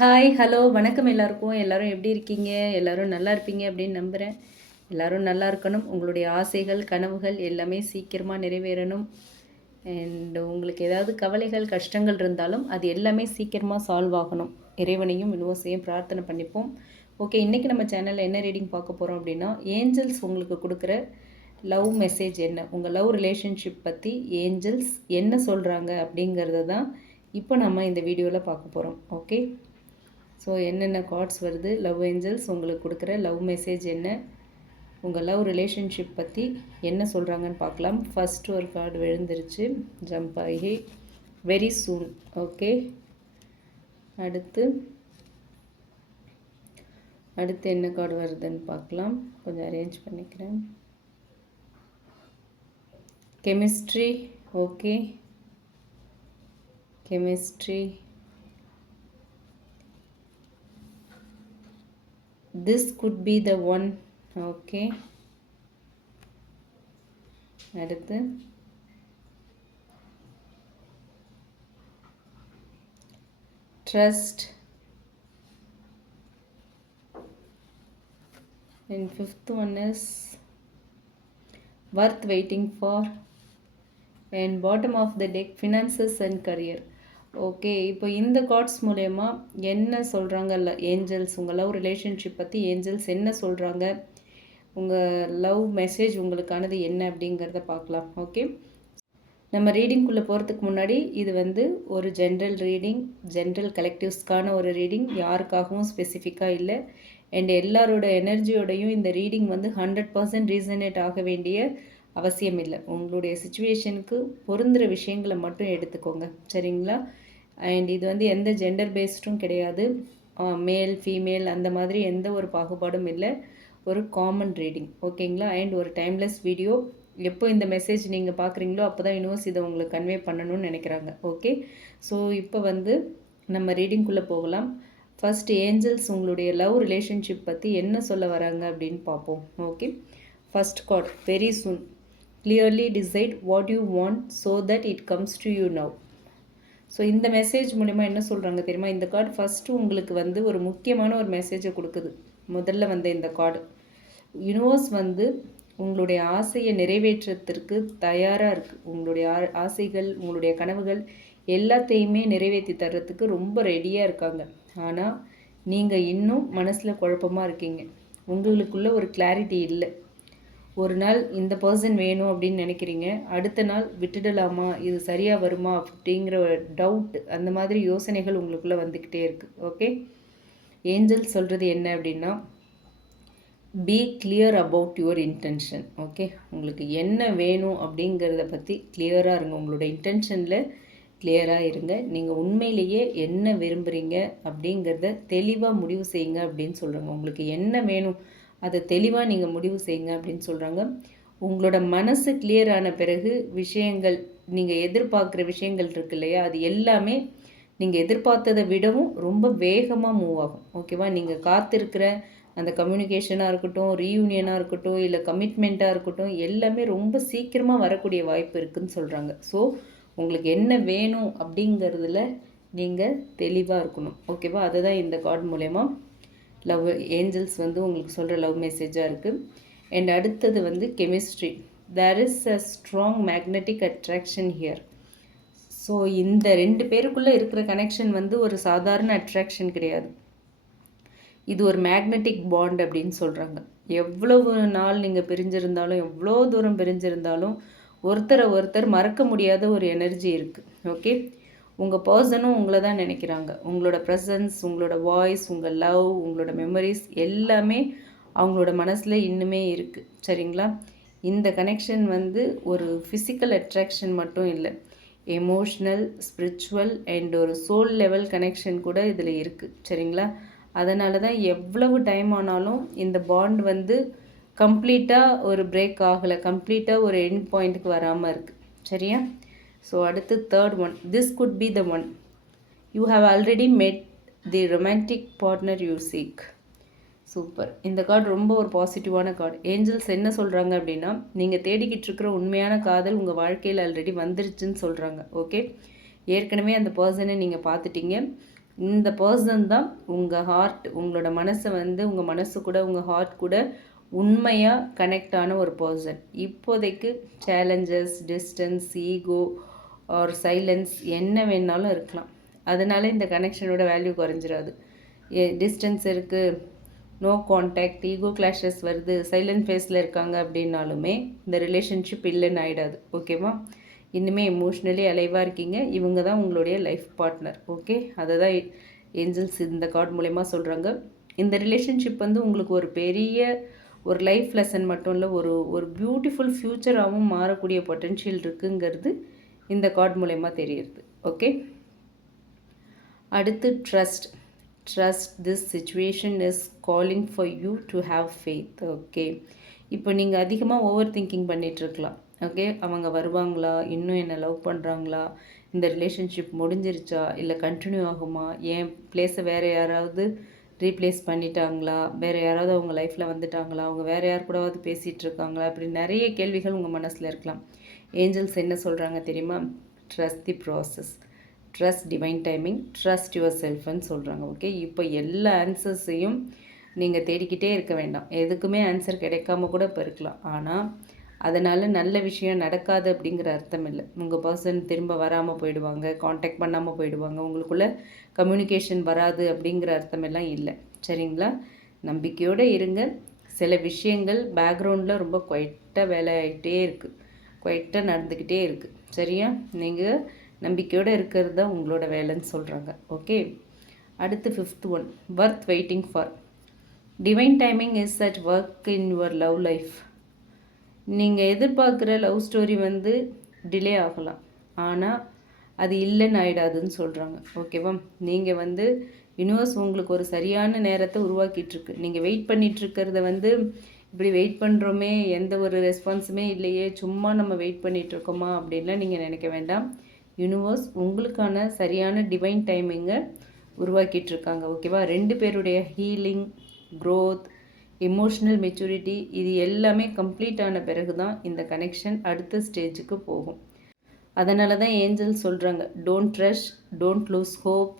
Hi, hello, வணக்கம் எல்லாருக்கும். எல்லாரும் எப்படி இருக்கீங்க? எல்லாரும் நல்லா இருப்பீங்க அப்படின்னு நம்புகிறேன். எல்லாரும் நல்லா இருக்கணும். உங்களுடைய ஆசைகள், கனவுகள் எல்லாமே சீக்கிரமா நிறைவேறணும். அண்ட் உங்களுக்கு ஏதாவது கவலைகள், கஷ்டங்கள் இருந்தாலும் அது எல்லாமே சீக்கிரமா சால்வ் ஆகணும். இறைவனையும் யுனிவர்ஸையும் பிரார்த்தனை பண்ணிப்போம். ஓகே, இன்றைக்கி நம்ம சேனலில் என்ன ரீடிங் பார்க்க போகிறோம் அப்படின்னா, ஏஞ்சல்ஸ் உங்களுக்கு கொடுக்குற லவ் மெசேஜ் என்ன, உங்கள் லவ் ரிலேஷன்ஷிப் பற்றி ஏஞ்சல்ஸ் என்ன சொல்கிறாங்க அப்படிங்கிறத தான் இப்போ நம்ம இந்த வீடியோவில் பார்க்க போகிறோம். ஓகே, ஸோ என்னென்ன கார்ட்ஸ் வருது, லவ் ஏஞ்சல்ஸ் உங்களுக்கு கொடுக்குற லவ் மெசேஜ் என்ன, உங்கள் லவ் ரிலேஷன்ஷிப் பற்றி என்ன சொல்கிறாங்கன்னு பார்க்கலாம். ஃபஸ்ட்டு ஒரு கார்டு விழுந்துருச்சு, ஜம்ப் ஆகி வெரி சூன். ஓகே, அடுத்து என்ன கார்டு வருதுன்னு பார்க்கலாம். கொஞ்சம் அரேஞ்ச் பண்ணிக்கிறேன். Chemistry. Okay, chemistry. This could be the one. Okay, அடுத்து trust, and fifth one is worth waiting for, and bottom of the deck finances and career. Okay, இப்போ இந்த cards மூலயமா என்ன சொல்கிறாங்க ஏஞ்சல்ஸ், உங்கள் லவ் ரிலேஷன்ஷிப் பற்றி Angeles என்ன சொல்கிறாங்க, உங்கள் லவ் மெசேஜ் உங்களுக்கானது என்ன அப்படிங்கிறத பார்க்கலாம். ஓகே, நம்ம ரீடிங்குள்ளே போகிறதுக்கு முன்னாடி இது ஒரு ஜென்ரல் ரீடிங், ஜென்ரல் கலெக்டிவ்ஸ்க்கான ஒரு ரீடிங், யாருக்காகவும் ஸ்பெசிஃபிக்காக இல்லை. அண்ட் எல்லாரோட எனர்ஜியோடையும் இந்த ரீடிங் 100% ரீசனேட் ஆக வேண்டிய அவசியம் இல்லை. உங்களுடைய சுச்சுவேஷனுக்கு பொருந்துகிற விஷயங்களை மட்டும் எடுத்துக்கோங்க, சரிங்களா? அண்ட் இது எந்த ஜெண்டர் பேஸ்டும் கிடையாது, மேல் ஃபீமேல் அந்த மாதிரி எந்த ஒரு பாகுபாடும் இல்லை. ஒரு காமன் ரீடிங், ஓகேங்களா? அண்ட் ஒரு டைம்லெஸ் வீடியோ. எப்போ இந்த மெசேஜ் நீங்கள் பார்க்குறீங்களோ அப்போ தான் யூனிவர்ஸ் இதை உங்களுக்கு கன்வே பண்ணணும்னு நினைக்கிறாங்க. ஓகே, ஸோ இப்போ நம்ம ரீடிங்குள்ளே போகலாம். ஃபர்ஸ்ட் ஏஞ்சல்ஸ் உங்களுடைய லவ் ரிலேஷன்ஷிப் பற்றி என்ன சொல்ல வராங்க அப்படின்னு பார்ப்போம். Okay, first card very soon. Clearly decide what you want so that it comes to you now. So இந்த மெசேஜ் மூலிமா என்ன சொல்கிறாங்க தெரியுமா? இந்த கார்டு ஃபஸ்ட்டு உங்களுக்கு ஒரு முக்கியமான ஒரு மெசேஜை கொடுக்குது. முதல்ல இந்த கார்டு யூனிவர்ஸ் உங்களுடைய ஆசையை நிறைவேற்றத்திற்கு தயாராக இருக்குது. உங்களுடைய ஆசைகள், உங்களுடைய கனவுகள் எல்லாத்தையுமே நிறைவேற்றி தர்றதுக்கு ரொம்ப ரெடியாக இருக்காங்க. ஆனால் நீங்கள் இன்னும் மனசில் குழப்பமாக இருக்கீங்க. உங்களுக்குள்ள ஒரு கிளாரிட்டி இல்லை. ஒரு நாள் இந்த பர்சன் வேணும் அப்படின்னு நினைக்கிறீங்க, அடுத்த நாள் விட்டுடலாமா, இது சரியாக வருமா அப்படிங்கிற டவுட், அந்த மாதிரி யோசனைகள் உங்களுக்குள்ளே வந்துக்கிட்டே இருக்குது. ஓகே, ஏஞ்சல் சொல்கிறது என்ன அப்படின்னா, B clear about your intention. Okay, உங்களுக்கு என்ன வேணும் அப்படிங்கிறத பற்றி கிளியராக இருங்க. உங்களோட இன்டென்ஷனில் கிளியராக இருங்க. நீங்கள் உண்மையிலேயே என்ன விரும்புகிறீங்க அப்படிங்கிறத தெளிவாக முடிவு செய்யுங்க அப்படின்னு சொல்கிறாங்க. உங்களுக்கு என்ன வேணும் அதை தெளிவாக நீங்கள் முடிவு செய்யுங்க அப்படின்னு சொல்கிறாங்க. உங்களோட மனசு கிளியர் ஆன பிறகு விஷயங்கள், நீங்கள் எதிர்பார்க்குற விஷயங்கள் இருக்கு இல்லையா, அது எல்லாமே நீங்கள் எதிர்பார்த்ததை விடவும் ரொம்ப வேகமாக மூவ் ஆகும். ஓகேவா? நீங்கள் காத்திருக்கிற அந்த கம்யூனிகேஷனாக இருக்கட்டும், ரீயூனியனாக இருக்கட்டும், இல்லை கமிட்மெண்ட்டாக இருக்கட்டும், எல்லாமே ரொம்ப சீக்கிரமாக வரக்கூடிய வாய்ப்பு இருக்குதுன்னு சொல்கிறாங்க. ஸோ உங்களுக்கு என்ன வேணும் அப்படிங்கிறதுல நீங்கள் தெளிவாக இருக்கணும். ஓகேவா? அதுதான் இந்த கார்டு மூலயமா லவ் ஏஞ்சல்ஸ் உங்களுக்கு சொல்கிற லவ் மெசேஜாக இருக்குது. அண்ட் அடுத்தது chemistry. There is a strong magnetic attraction here. So இந்த ரெண்டு பேருக்குள்ளே இருக்கிற கனெக்ஷன் ஒரு சாதாரண அட்ராக்ஷன் கிடையாது. இது ஒரு மேக்னெட்டிக் பாண்ட் அப்படின்னு சொல்கிறாங்க. எவ்வளவு நாள் நீங்கள் பிரிஞ்சிருந்தாலும், எவ்வளோ தூரம் பிரிஞ்சிருந்தாலும் ஒருத்தரை ஒருத்தர் மறக்க முடியாத ஒரு எனர்ஜி இருக்குது. ஓகே, உங்கள் பர்சனும் உங்களை தான் நினைக்கிறாங்க. உங்களோட ப்ரெசன்ஸ், உங்களோட வாய்ஸ், உங்கள் லவ், உங்களோட மெமரிஸ் எல்லாமே அவங்களோட மனசில் இன்னுமே இருக்குது, சரிங்களா? இந்த கனெக்ஷன் ஒரு ஃபிசிக்கல் அட்ராக்ஷன் மட்டும் இல்லை, எமோஷ்னல், ஸ்பிரிச்சுவல் அண்ட் ஒரு சோல் லெவல் கனெக்ஷன் கூட இதில் இருக்குது, சரிங்களா? அதனால தான் எவ்வளவு டைம் ஆனாலும் இந்த பாண்ட் கம்ப்ளீட்டாக ஒரு பிரேக் ஆகலை, கம்ப்ளீட்டாக ஒரு எண்ட் பாயிண்ட்டுக்கு வராமல் இருக்குது, சரியா? ஸோ அடுத்து third one, this could be the one. You have already met the romantic partner you seek. Super. இந்த கார்டு ரொம்ப ஒரு பாசிட்டிவான கார்டு. ஏஞ்சல்ஸ் என்ன சொல்கிறாங்க அப்படின்னா, நீங்கள் தேடிக்கிட்டு இருக்கிற உண்மையான காதல் உங்கள் வாழ்க்கையில் ஆல்ரெடி வந்துருச்சுன்னு சொல்கிறாங்க. ஓகே, ஏற்கனவே அந்த பர்சனை நீங்கள் பார்த்துட்டீங்க. இந்த பர்சன் தான் உங்கள் ஹார்ட், உங்களோட மனசை வந்து உங்கள் மனசு கூட உங்கள் ஹார்ட் கூட உண்மையாக கனெக்ட் ஆன ஒரு பர்சன். இப்போதைக்கு challenges, distance, ego or silence என்ன வேணாலும் இருக்கலாம். அதனால் இந்த கனெக்ஷனோட வேல்யூ குறைஞ்சிடாது. டிஸ்டன்ஸ் இருக்குது, நோ கான்டாக்ட், ஈகோ கிளாஷஸ் வருது, சைலண்ட் ஃபேஸில் இருக்காங்க அப்படின்னாலுமே இந்த ரிலேஷன்ஷிப் இல்லைன்னு ஆகிடாது. ஓகேவா? இன்னுமே எமோஷ்னலி அலைவாக இருக்கீங்க. இவங்க தான் உங்களுடைய லைஃப் பார்ட்னர். ஓகே, அதை தான் ஏஞ்சல்ஸ் இந்த கார்டு மூலயமா சொல்கிறாங்க. இந்த ரிலேஷன்ஷிப் வந்து உங்களுக்கு ஒரு பெரிய ஒரு லைஃப் லெசன் மட்டும் இல்லை, ஒரு பியூட்டிஃபுல் ஃப்யூச்சராகவும் மாறக்கூடிய பொட்டென்ஷியல் இருக்குங்கிறது இந்த கார்டு மூலயமா தெரியுது. ஓகே, அடுத்து trust this situation is calling for you to have faith. Okay, இப்போ நீங்கள் அதிகமாக ஓவர் திங்கிங் பண்ணிகிட்ருக்கலாம். ஓகே, அவங்க வருவாங்களா, இன்னும் என்ன லவ் பண்ணுறாங்களா, இந்த ரிலேஷன்ஷிப் முடிஞ்சிருச்சா, இல்லை கண்டினியூ ஆகுமா, என் பிளேஸை வேறு யாராவது ரீப்ளேஸ் பண்ணிட்டாங்களா, வேறு யாராவது அவங்க லைஃப்பில் வந்துட்டாங்களா, அவங்க வேறு யார் கூடவாவது பேசிகிட்டு இருக்காங்களா, அப்படி நிறைய கேள்விகள் உங்கள் மனசில் இருக்கலாம். ஏஞ்சல்ஸ் என்ன சொல்கிறாங்க தெரியுமா? Trust the process, trust divine timing, trust your செல்ஃப்னு சொல்கிறாங்க. ஓகே, இப்போ எல்லா ஆன்சர்ஸையும் நீங்கள் தேடிக்கிட்டே இருக்க வேண்டாம். எதுக்குமே ஆன்சர் கிடைக்காம கூட இப்போ இருக்கலாம். ஆனால் அதனால் நல்ல விஷயம் நடக்காது அப்படிங்கிற அர்த்தம் இல்லை. உங்கள் பர்சன் திரும்ப வராமல் போயிடுவாங்க, காண்டாக்ட் பண்ணாமல் போயிடுவாங்க, உங்களுக்குள்ளே கம்யூனிகேஷன் வராது அப்படிங்கிற அர்த்தமெல்லாம் இல்லை. சரிங்களா? நம்பிக்கையோடு இருங்க. சில விஷயங்கள் பேக்ரவுண்டில் ரொம்ப குவைட்டாக வேலை ஆகிட்டே இருக்குது, குவைட்டாக நடந்துக்கிட்டே இருக்குது. சரியா? நீங்கள் நம்பிக்கையோடு இருக்கிறது தான் உங்களோட வேலைன்னு சொல்கிறாங்க. ஓகே, அடுத்து 5th one, worth waiting for. Divine timing is at work in your love life. நீங்கள் எதிர்பார்க்குற லவ் ஸ்டோரி வந்து டிலே ஆகலாம், ஆனால் அது இல்லைன்னு ஆகிடாதுன்னு சொல்கிறாங்க. ஓகேவா? நீங்கள் வந்து யூனிவர்ஸ் உங்களுக்கு ஒரு சரியான நேரத்தை உருவாக்கிட்டுருக்கு. நீங்கள் வெயிட் பண்ணிகிட்ருக்கிறத வந்து இப்படி வெயிட் பண்ணுறோமே, எந்த ஒரு ரெஸ்பான்ஸுமே இல்லையே, சும்மா நம்ம வெயிட் பண்ணிகிட்ருக்கோமா அப்படின்லாம் நீங்கள் நினைக்க வேண்டாம். யூனிவர்ஸ் உங்களுக்கான சரியான டிவைன் டைமிங்கை உருவாக்கிட்டுருக்காங்க. ஓகேவா? 2 பேருடைய ஹீலிங், க்ரோத், எமோஷ்னல் மெச்சூரிட்டி இது எல்லாமே கம்ப்ளீட் ஆன பிறகு தான் இந்த கனெக்ஷன் அடுத்த ஸ்டேஜுக்கு போகும். அதனால தான் ஏஞ்சல் சொல்கிறாங்க, don't rush, don't loose hope,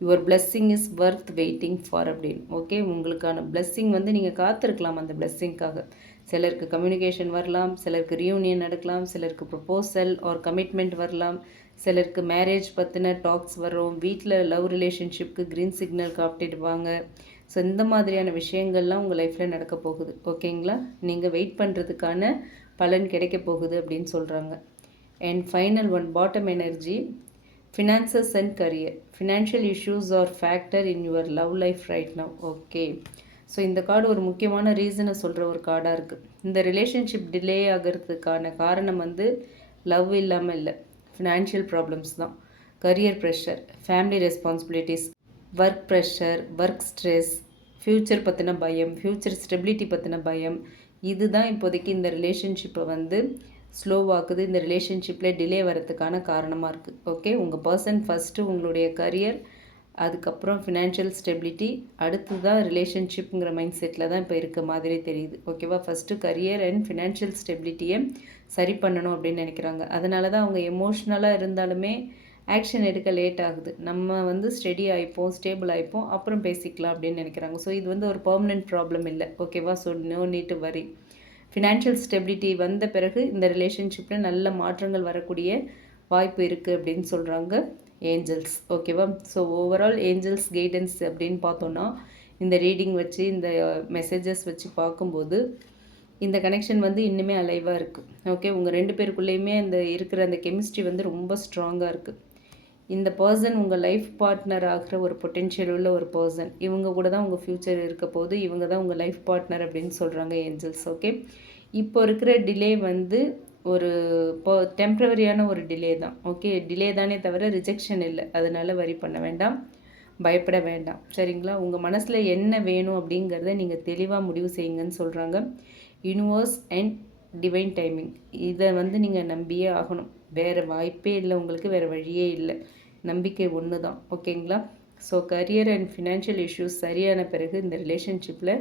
your blessing is worth waiting for அப்படின்னு. ஓகே, உங்களுக்கான பிளெஸ்ஸிங் வந்து நீங்கள் காத்திருக்கலாம். அந்த பிளெஸ்ஸிங்காக சிலருக்கு கம்யூனிகேஷன் வரலாம், சிலருக்கு ரியூனியன் நடக்கலாம், சிலருக்கு ப்ரொப்போசல் ஆர் கமிட்மெண்ட் வரலாம், சிலருக்கு மேரேஜ் பற்றின டாக்ஸ் வரும், வீட்டில் லவ் ரிலேஷன்ஷிப்க்கு க்ரீன் சிக்னல் காப்பிட்டுடுவாங்க. ஸோ இந்த மாதிரியான விஷயங்கள்லாம் உங்கள் லைஃப்பில் நடக்க போகுது. ஓகேங்களா? நீங்கள் வெயிட் பண்ணுறதுக்கான பலன் கிடைக்க போகுது அப்படின்னு சொல்கிறாங்க. And final one, bottom energy, finances and career. Financial issues are factor in your love life right now. Okay, so இந்த கார்டு ஒரு முக்கியமான ரீசனை சொல்கிற ஒரு கார்டாக இருக்குது. இந்த ரிலேஷன்ஷிப் டிலே ஆகிறதுக்கான காரணம் வந்து லவ் இல்லாமல் இல்லை, ஃபினான்ஷியல் ப்ராப்ளம்ஸ் தான். Career pressure, family responsibilities, work pressure, work stress, future பற்றின பயம், ஃப்யூச்சர் ஸ்டெபிலிட்டி பற்றின பயம், இதுதான் இப்போதைக்கு இந்த ரிலேஷன்ஷிப்பை வந்து ஸ்லோவாக்குது, இந்த ரிலேஷன்ஷிப்பில் டிலே வரதுக்கான காரணமாக இருக்குது. ஓகே, உங்கள் பர்சன் ஃபஸ்ட்டு உங்களுடைய கரியர், அதுக்கப்புறம் ஃபினான்ஷியல் ஸ்டெபிலிட்டி, அடுத்து தான் ரிலேஷன்ஷிப்புங்கிற மைண்ட் செட்டில் தான் இப்போ இருக்க மாதிரி தெரியுது. ஓகேவா? ஃபஸ்ட்டு கரியர் அண்ட் ஃபினான்ஷியல் ஸ்டெபிலிட்டியை சரி பண்ணணும் அப்படின்னு நினைக்கிறாங்க. அதனால தான் அவங்க எமோஷ்னலாக இருந்தாலுமே ஆக்ஷன் எடுக்க லேட் ஆகுது. நம்ம வந்து ஸ்டெடி ஆகிப்போம், ஸ்டேபிள் ஆகிப்போம், அப்புறம் பேசிக்கலாம் அப்படின்னு நினைக்கிறாங்க. ஸோ இது வந்து ஒரு பர்மனெண்ட் ப்ராப்ளம் இல்லை. ஓகேவா? So no need to worry. Financial stability வந்த பிறகு இந்த ரிலேஷன்ஷிப்பில் நல்ல மாற்றங்கள் வரக்கூடிய வாய்ப்பு இருக்குது அப்படின்னு சொல்கிறாங்க ஏஞ்சல்ஸ். ஓகேவா? ஸோ ஓவரால் ஏஞ்சல்ஸ் கைடன்ஸ் அப்படின்னு பார்த்தோன்னா, இந்த ரீடிங் வச்சு, இந்த மெசேஜஸ் வச்சு பார்க்கும்போது இந்த கனெக்ஷன் வந்து இன்னுமே அலைவாக இருக்குது. ஓகே, உங்கள் 2 பேருக்குள்ளேயுமே அந்த இருக்கிற அந்த கெமிஸ்ட்ரி வந்து ரொம்ப ஸ்ட்ராங்காக இருக்குது. இந்த பர்சன் உங்கள் லைஃப் பார்ட்னர் ஆகிற ஒரு பொட்டென்ஷியல் உள்ள ஒரு பர்சன். இவங்க கூட தான் உங்கள் ஃப்யூச்சர் இருக்க போது, இவங்க தான் உங்கள் லைஃப் பார்ட்னர் அப்படின்னு சொல்கிறாங்க ஏஞ்சல்ஸ். ஓகே, இப்போ இருக்கிற டிலே வந்து ஒரு டெம்ப்ரவரியான ஒரு டிலே தான். ஓகே, டிலே தானே தவிர ரிஜெக்ஷன் இல்லை. அதனால் வரி பண்ண வேண்டாம், பயப்பட வேண்டாம். சரிங்களா? உங்கள் மனசில் என்ன வேணும் அப்படிங்கிறத நீங்கள் தெளிவாக முடிவு செய்யுங்கன்னு சொல்கிறாங்க யூனிவர்ஸ் அண்ட் டிவைன் டைமிங். இதை வந்து நீங்கள் நம்பியே ஆகணும். வேறு வாய்ப்பே இல்லை உங்களுக்கு, வேறு வழியே இல்லை. நம்பிக்கை ஒன்று தான். ஓகேங்களா? So career and financial issues சரியான பிறகு இந்த ரிலேஷன்ஷிப்பில்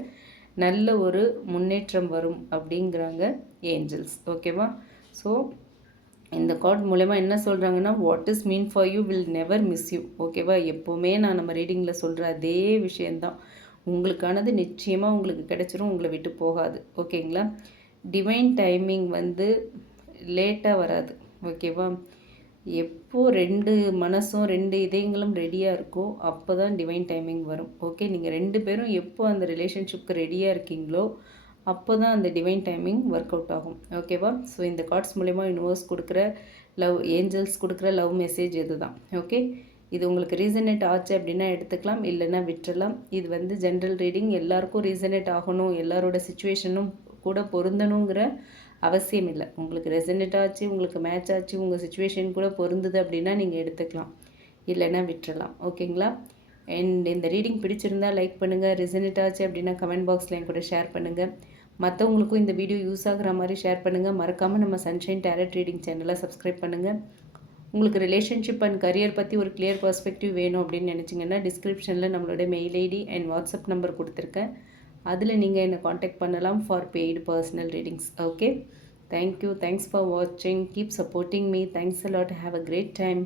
நல்ல ஒரு முன்னேற்றம் வரும் அப்படிங்கிறாங்க ஏஞ்சல்ஸ். ஓகேவா? ஸோ இந்த கார்ட் மூலமா என்ன சொல்கிறாங்கன்னா, what is mean for you will never miss you. ஓகேவா? எப்போவுமே நான் நம்ம ரீடிங்கில் சொல்கிற அதே விஷயந்தான். உங்களுக்கானது நிச்சயமாக உங்களுக்கு கிடைச்சிரும், உங்களை விட்டு போகாது. ஓகேங்களா? டிவைன் டைமிங் வந்து லேட்டாக வராது. ஓகேவா? எப்போ 2 மனசும் 2 இதயங்களும் ரெடியாக இருக்கோ அப்போ தான் டிவைன் டைமிங் வரும். ஓகே, நீங்கள் 2 பேரும் எப்போ அந்த ரிலேஷன்ஷிப்க்கு ரெடியாக இருக்கீங்களோ அப்போ தான் அந்த டிவைன் டைமிங் ஒர்க் அவுட் ஆகும். ஓகேவா? ஸோ இந்த கார்ட்ஸ் மூலமா யூனிவர்ஸ் கொடுக்குற ஏஞ்சல்ஸ் கொடுக்குற லவ் மெசேஜ் இது தான். ஓகே, இது உங்களுக்கு ரீசனேட் ஆச்சு அப்படின்னா எடுத்துக்கலாம், இல்லைன்னா விட்டுறலாம். இது வந்து ஜென்ரல் ரீடிங், எல்லாருக்கும் ரீசனேட் ஆகணும், எல்லாரோட சுச்சுவேஷனும் கூட பொருந்தணுங்கிற அவசியம் இல்லை. உங்களுக்கு ரெசனேட் ஆச்சு, உங்களுக்கு மேட்ச் ஆச்சு, உங்கள் சுச்சுவேஷன் கூட பொருந்துது அப்படின்னா நீங்கள் எடுத்துக்கலாம், இல்லைன்னா விட்டுறலாம். ஓகேங்களா? அண்ட் இந்த ரீடிங் பிடிச்சிருந்தா லைக் பண்ணுங்கள், ரெசனேட் ஆச்சு அப்படின்னா கமெண்ட் பாக்ஸில் என் கூட ஷேர் பண்ணுங்கள். மற்றவங்களுக்கும் இந்த வீடியோ யூஸ் ஆகுற மாதிரி ஷேர் பண்ணுங்கள். மறக்காமல் நம்ம சன்ஷைன் டேரட் ரீடிங் சேனலை சப்ஸ்கிரைப் பண்ணுங்கள். உங்களுக்கு ரிலேஷன்ஷிப் அண்ட் கரியர் பற்றி ஒரு கிளியர் பர்ஸ்பெக்டிவ் வேணும் அப்படின்னு நினச்சிங்கன்னா டிஸ்கிரிப்ஷனில் நம்மளோட mail ID and WhatsApp number கொடுத்துருக்கேன். அதில் நீங்கள் என்னை காண்டாக்ட் பண்ணலாம் for paid personal readings. Okay, thank you. Thanks for வாட்சிங். Keep supporting me. Thanks a lot. Have a great time.